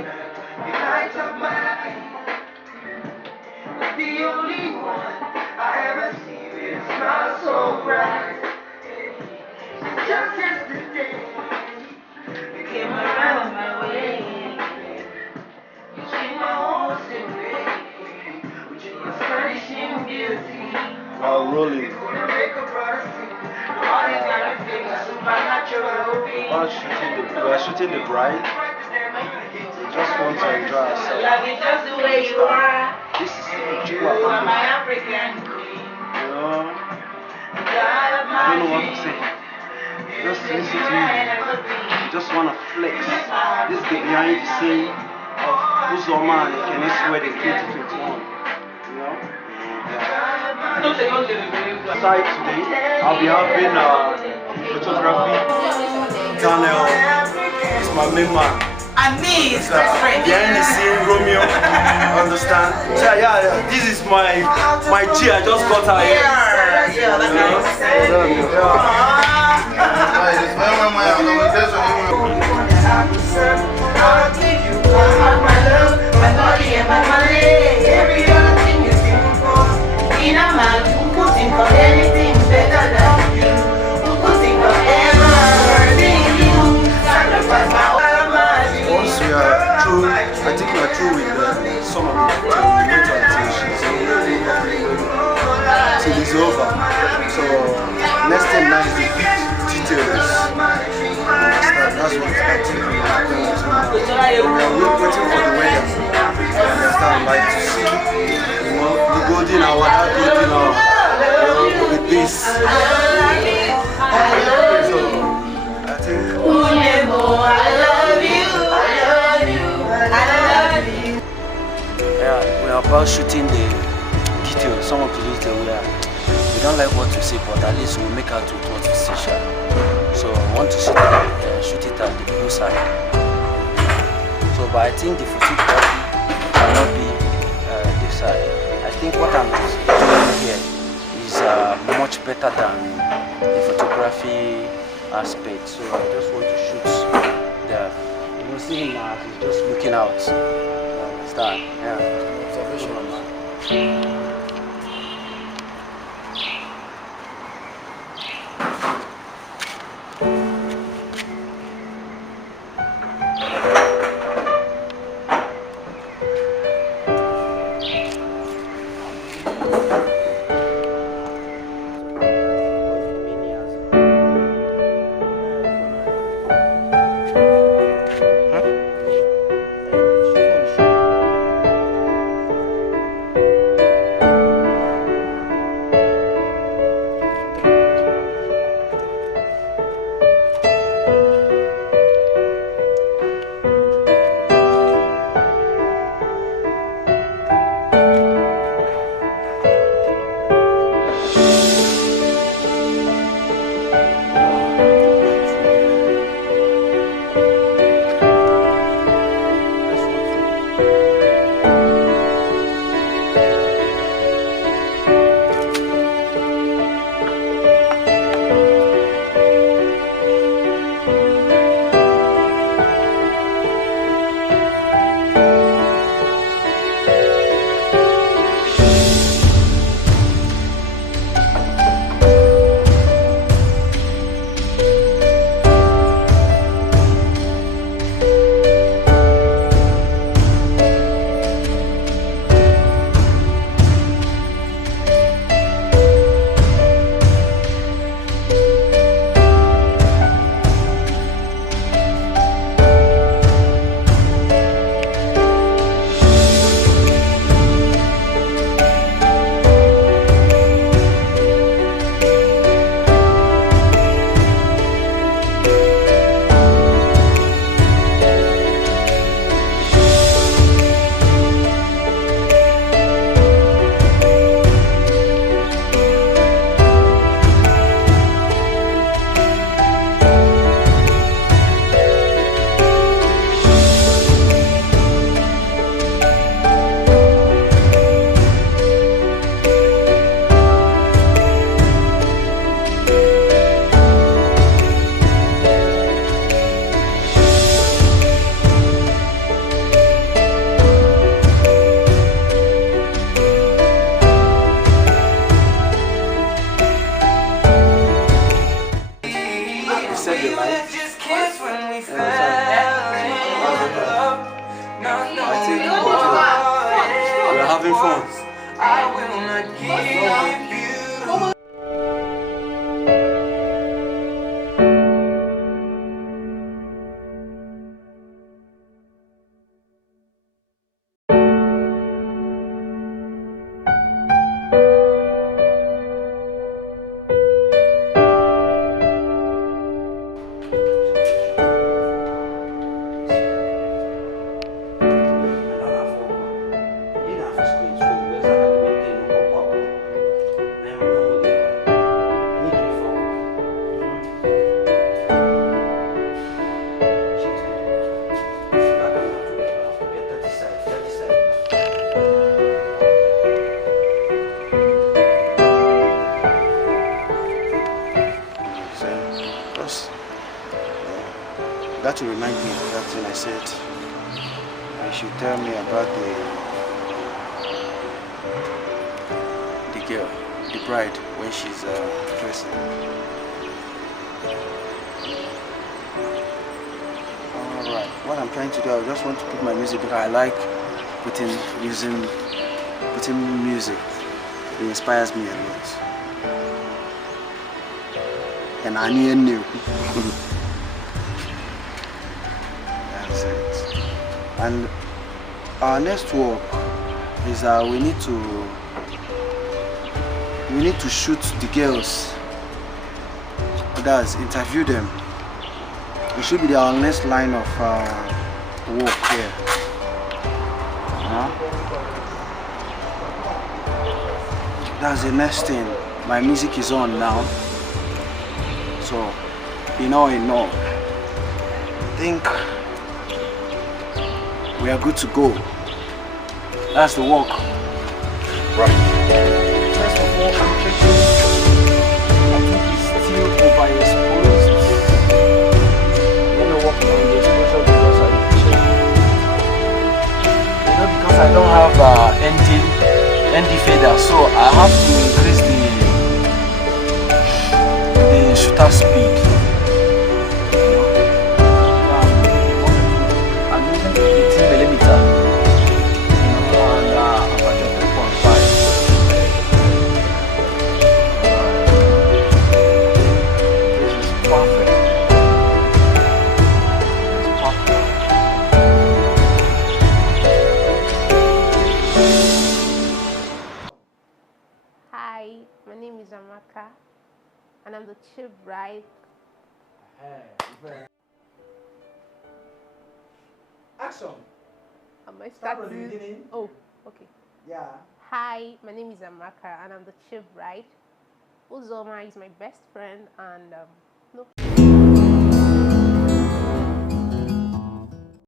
You light up my life. The only one I ever see with a smile so bright. Just yesterday, you came around my way. You changed my whole story with your astonishing beauty. I'll roll it. You couldn't make a brother sing. All these kind of things are supernatural. We are shooting the bride. Just want to enjoy ourselves. Love you just the way you are. This is You are my African queen. You know, God of I my don't know what to say. dreams. Just listen to you. Just want to flex. This is the behind the scene of Uzoma and Kenny Sweat in 2021. You know? Aside today, I'll be having photography. Daniel is my main man. And me is best friend. Behind the scene, Romeo. Understand? So yeah, this is my G. I just got her here. Yeah, that I'll give you my love, my body and my money. Every other thing you think for. In a man who could think of anything better than you. Who could think of ever being you. Sacrifice my whole life. Once we are through, I think we are through with some of the orientation. So it's over. So next thing now is the details. That's what I think we are going to now. We are waiting for the weather. Understand? Like to see, you know, the golden hour, that golden hour, with this. So I think. Yeah, we are about shooting the details, some of the details we don't like what we see, but at least we'll make out with what we see. So I want to shoot it at the blue side. So, but I think the photography cannot be this side. I think what I'm doing here is much better than the photography aspect. So I just want to shoot there. You will see him now, he's just looking out. You understand? Yeah. Observation. say the video. We're having fun. I will not give you. That will remind me of that thing I said. You should tell me about the girl, the bride, when she's dressing. Alright, what I'm trying to do, I just want to put my music because I like putting music. It inspires me a lot. And I need new. That's it. And our next work is we need to shoot the girls. That's interview them. It should be our next line of work here. That's the next thing. My music is on now. So, in all, I think we are good to go. That's the work. Right. First of all, I'm checking. I think it's still overexposed. Let me work on the exposure because I check. Because I don't have ND fader, so I have to increase the shutter speed. I'm using 18mm and aperture 3.5. This is perfect. It's perfect. Hi, my name is Amaka, and I'm the chief bride. Action. Am I Start from the starting? beginning. Oh, okay. Yeah. Hi, my name is Amaka, and I'm the chief bride. Uzoma is my best friend, and no.